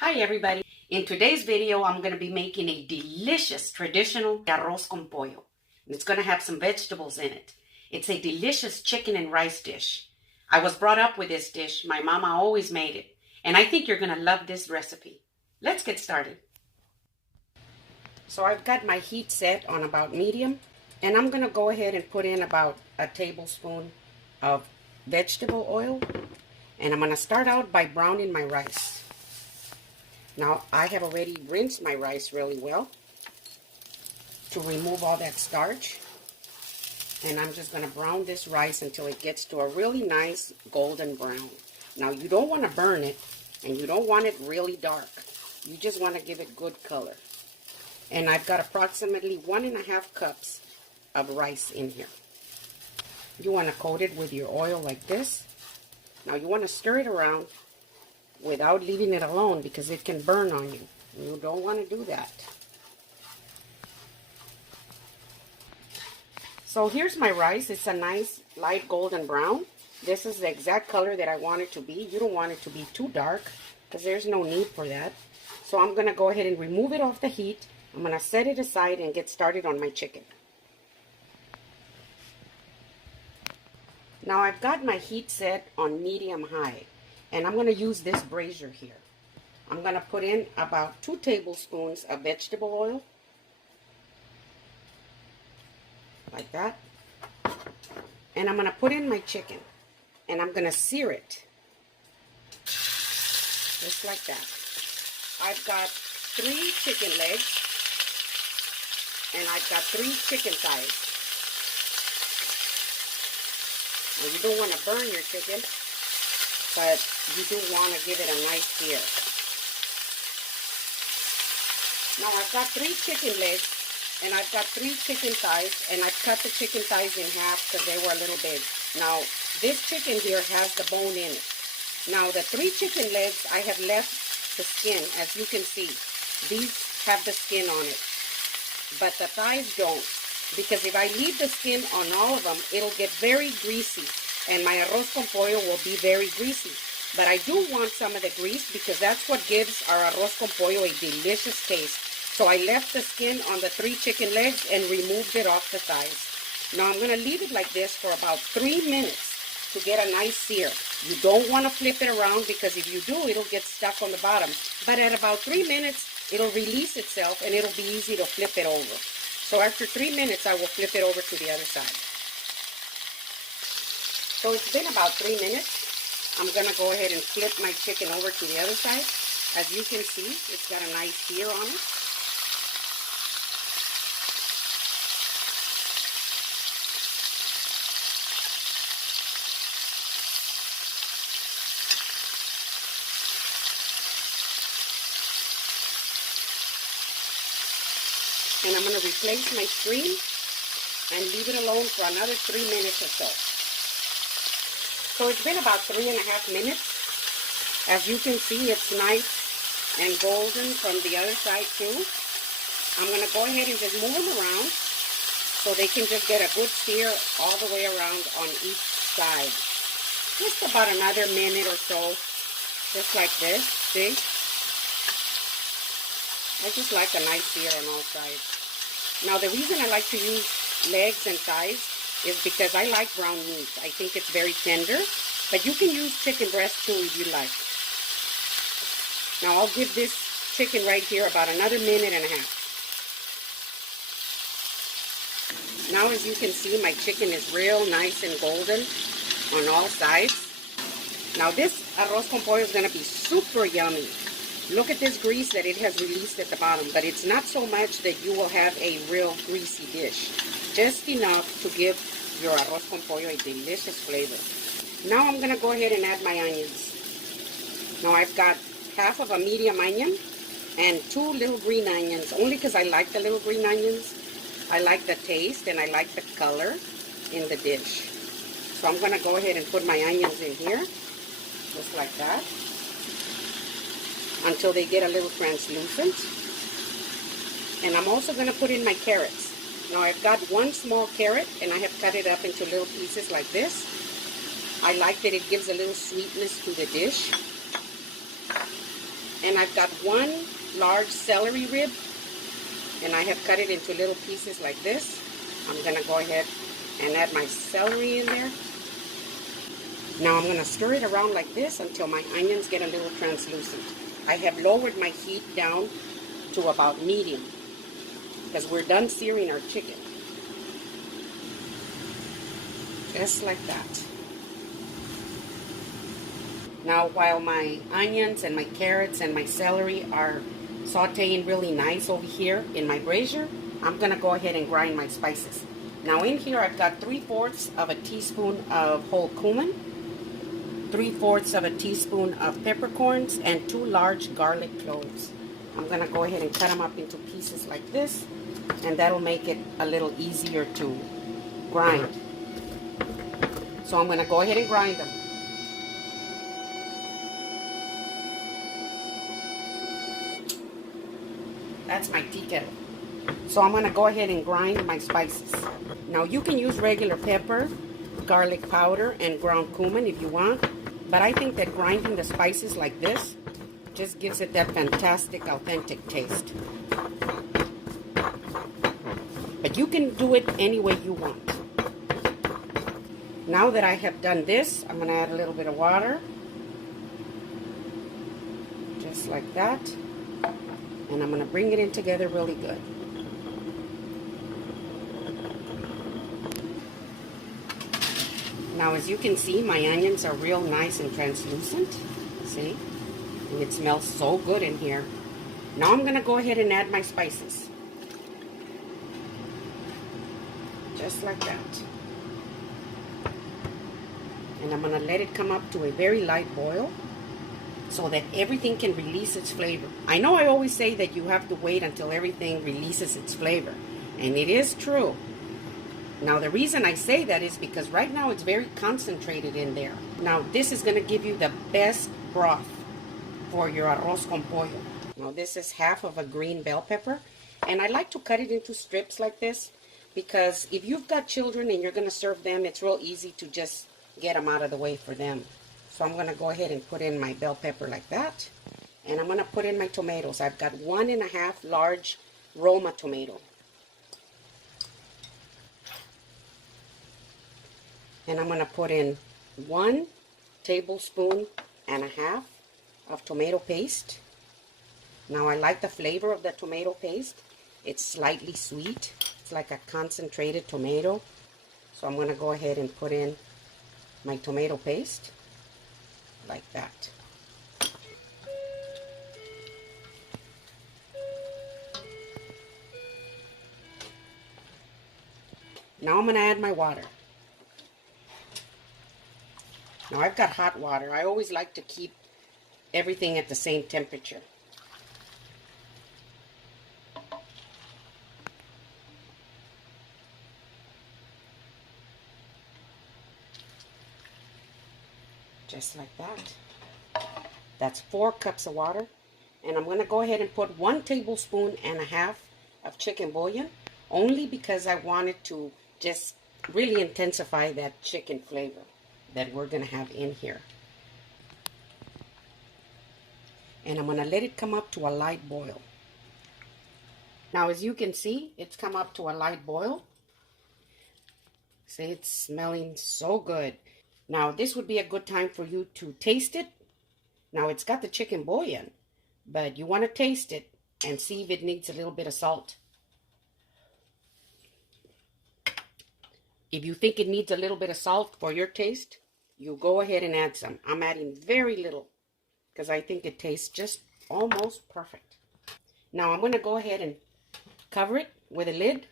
Hi everybody. In today's video, I'm going to be making a delicious traditional arroz con pollo. And it's going to have some vegetables in it. It's a delicious chicken and rice dish. I was brought up with this dish. My mama always made it. And I think you're going to love this recipe. Let's get started. So I've got my heat set on about medium. And I'm going to go ahead and put in about a tablespoon of vegetable oil. And I'm going to start out by browning my rice. Now, I have already rinsed my rice really well to remove all that starch. And I'm just going to brown this rice until it gets to a really nice golden brown. Now, you don't want to burn it, and you don't want it really dark. You just want to give it good color. And I've got approximately 1.5 cups of rice in here. You want to coat it with your oil like this. Now, you want to stir it around without leaving it alone because it can burn on you. You don't want to do that. So here's my rice. It's a nice light golden brown. This is the exact color that I want it to be. You don't want it to be too dark because there's no need for that. So I'm going to go ahead and remove it off the heat. I'm going to set it aside and get started on my chicken. Now I've got my heat set on medium high. And I'm going to use this brazier here. I'm going to put in about 2 tablespoons of vegetable oil. Like that. And I'm going to put in my chicken. And I'm going to sear it. Just like that. I've got 3 chicken legs. And I've got 3 chicken thighs. Now you don't want to burn your chicken, but you do want to give it a nice sear. Now I've got 3 chicken legs and I've got 3 chicken thighs, and I've cut the chicken thighs in half because they were a little big. Now this chicken here has the bone in it. Now the 3 chicken legs, I have left the skin. As you can see, these have the skin on it, but the thighs don't, because if I leave the skin on all of them, it'll get very greasy. And my arroz con pollo will be very greasy. But I do want some of the grease because that's what gives our arroz con pollo a delicious taste. So I left the skin on the 3 chicken legs and removed it off the thighs. Now I'm going to leave it like this for about 3 minutes to get a nice sear. You don't want to flip it around because if you do, it'll get stuck on the bottom. But at about 3 minutes, it'll release itself and it'll be easy to flip it over. So after 3 minutes, I will flip it over to the other side. So it's been about 3 minutes. I'm going to go ahead and flip my chicken over to the other side. As you can see, it's got a nice sear on it. And I'm going to replace my screen and leave it alone for another 3 minutes or so. So it's been about 3.5 minutes. As you can see, it's nice and golden from the other side too. I'm going to go ahead and just move them around so they can just get a good sear all the way around on each side. Just about another minute or so, just like this, see? I just like a nice sear on all sides. Now the reason I like to use legs and thighs is because I like brown meat. I think it's very tender, but you can use chicken breast too if you like. Now I'll give this chicken right here about another 1.5 minutes. Now as you can see, my chicken is real nice and golden on all sides. Now this arroz con pollo is going to be super yummy. Look at this grease that it has released at the bottom, but it's not so much that you will have a real greasy dish. Just enough to give your arroz con pollo a delicious flavor. Now I'm going to go ahead and add my onions. Now I've got half of a medium onion and 2 little green onions, only because I like the little green onions. I like the taste and I like the color in the dish. So I'm going to go ahead and put my onions in here, just like that, until they get a little translucent. And I'm also going to put in my carrots. Now I've got 1 small carrot and I have cut it up into little pieces like this. I like that it gives a little sweetness to the dish. And I've got one large celery rib, and I have cut it into little pieces like this. I'm going to go ahead and add my celery in there. Now I'm going to stir it around like this until my onions get a little translucent. I have lowered my heat down to about medium because we're done searing our chicken. Just like that. Now while my onions and my carrots and my celery are sauteing really nice over here in my brazier, I'm going to go ahead and grind my spices. Now in here I've got 3/4 of a teaspoon of whole cumin, 3/4 of a teaspoon of peppercorns, and 2 large garlic cloves. I'm going to go ahead and cut them up into pieces like this, and that'll make it a little easier to grind. So I'm going to go ahead and grind them. That's my tea kettle. So I'm going to go ahead and grind my spices. Now you can use regular pepper, garlic powder, and ground cumin if you want, but I think that grinding the spices like this just gives it that fantastic, authentic taste. But you can do it any way you want. Now that I have done this, I'm going to add a little bit of water. Just like that. And I'm going to bring it in together really good. Now as you can see, my onions are real nice and translucent. See? And it smells so good in here. Now I'm going to go ahead and add my spices. Just like that. And I'm going to let it come up to a very light boil so that everything can release its flavor. I know I always say that you have to wait until everything releases its flavor, and it is true. Now the reason I say that is because right now it's very concentrated in there. Now this is going to give you the best broth for your arroz con pollo. Now this is half of a green bell pepper, and I like to cut it into strips like this because if you've got children and you're going to serve them, it's real easy to just get them out of the way for them. So I'm going to go ahead and put in my bell pepper like that. And I'm going to put in my tomatoes. I've got 1.5 large Roma tomato. And I'm going to put in 1.5 tablespoons of tomato paste. Now I like the flavor of the tomato paste. It's slightly sweet. It's like a concentrated tomato. So I'm going to go ahead and put in my tomato paste like that. Now I'm going to add my water. Now I've got hot water. I always like to keep everything at the same temperature. Just like that. That's 4 cups of water. And I'm going to go ahead and put 1.5 tablespoons of chicken bouillon, only because I wanted to just really intensify that chicken flavor that we're going to have in here. And I'm going to let it come up to a light boil. Now as you can see, it's come up to a light boil. See, it's smelling so good. Now this would be a good time for you to taste it. Now it's got the chicken bouillon, but you want to taste it and see if it needs a little bit of salt. If you think it needs a little bit of salt for your taste, you go ahead and add some. I'm adding very little because I think it tastes just almost perfect. Now I'm going to go ahead and cover it with a lid,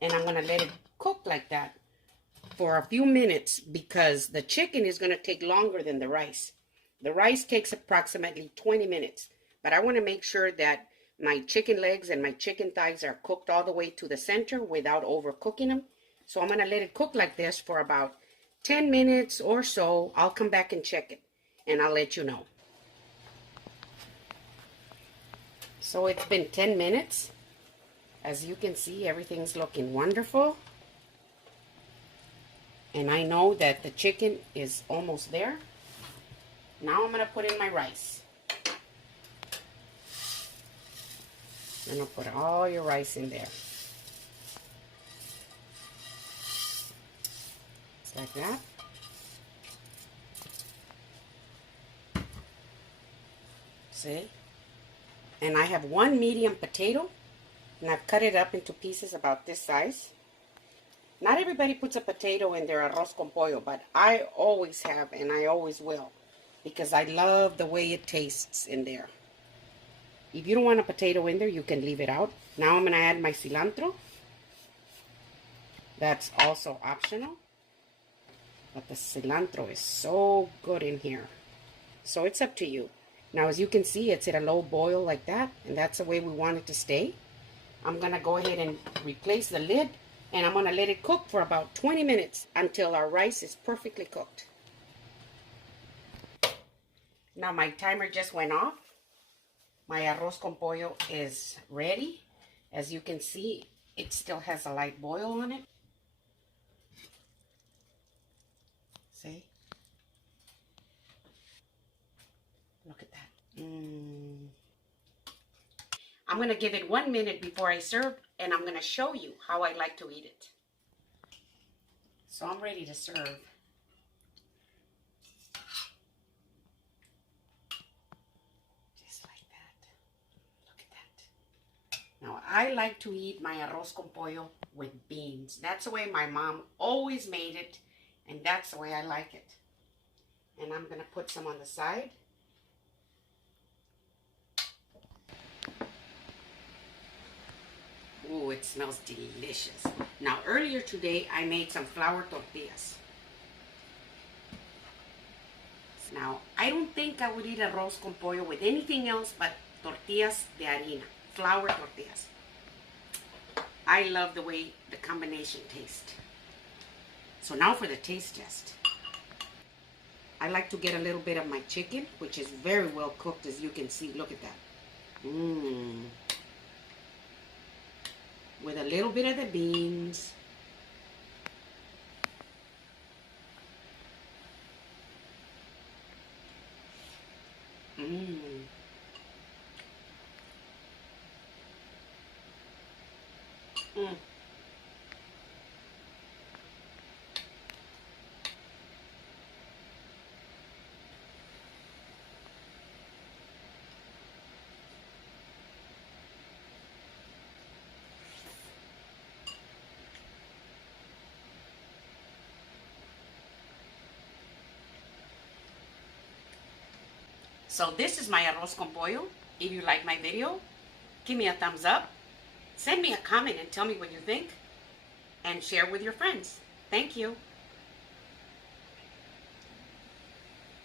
and I'm going to let it cook like that for a few minutes because the chicken is going to take longer than the rice. The rice takes approximately 20 minutes, but I want to make sure that my chicken legs and my chicken thighs are cooked all the way to the center without overcooking them. So I'm going to let it cook like this for about 10 minutes or so. I'll come back and check it, and I'll let you know. So it's been 10 minutes. As you can see, everything's looking wonderful. And I know that the chicken is almost there. Now I'm going to put in my rice. And I'll put all your rice in there. Just like that. See? And I have one medium potato, and I've cut it up into pieces about this size. Not everybody puts a potato in their arroz con pollo, but I always have, and I always will, because I love the way it tastes in there. If you don't want a potato in there, you can leave it out. Now I'm going to add my cilantro. That's also optional, but the cilantro is so good in here. So it's up to you. Now, as you can see, it's at a low boil like that, and that's the way we want it to stay. I'm going to go ahead and replace the lid, and I'm going to let it cook for about 20 minutes until our rice is perfectly cooked. Now, my timer just went off. My arroz con pollo is ready. As you can see, it still has a light boil on it. See? Look at that. I'm going to give it 1 minute before I serve, and I'm going to show you how I like to eat it. So I'm ready to serve. Just like that. Look at that. Now, I like to eat my arroz con pollo with beans. That's the way my mom always made it, and that's the way I like it. And I'm going to put some on the side. Ooh, it smells delicious. Now, earlier today, I made some flour tortillas. Now, I don't think I would eat arroz con pollo with anything else but tortillas de harina, flour tortillas. I love the way the combination tastes. So now for the taste test. I like to get a little bit of my chicken, which is very well cooked, as you can see. Look at that. With a little bit of the beans. So this is my arroz con pollo. If you like my video, give me a thumbs up. Send me a comment and tell me what you think. And share with your friends. Thank you.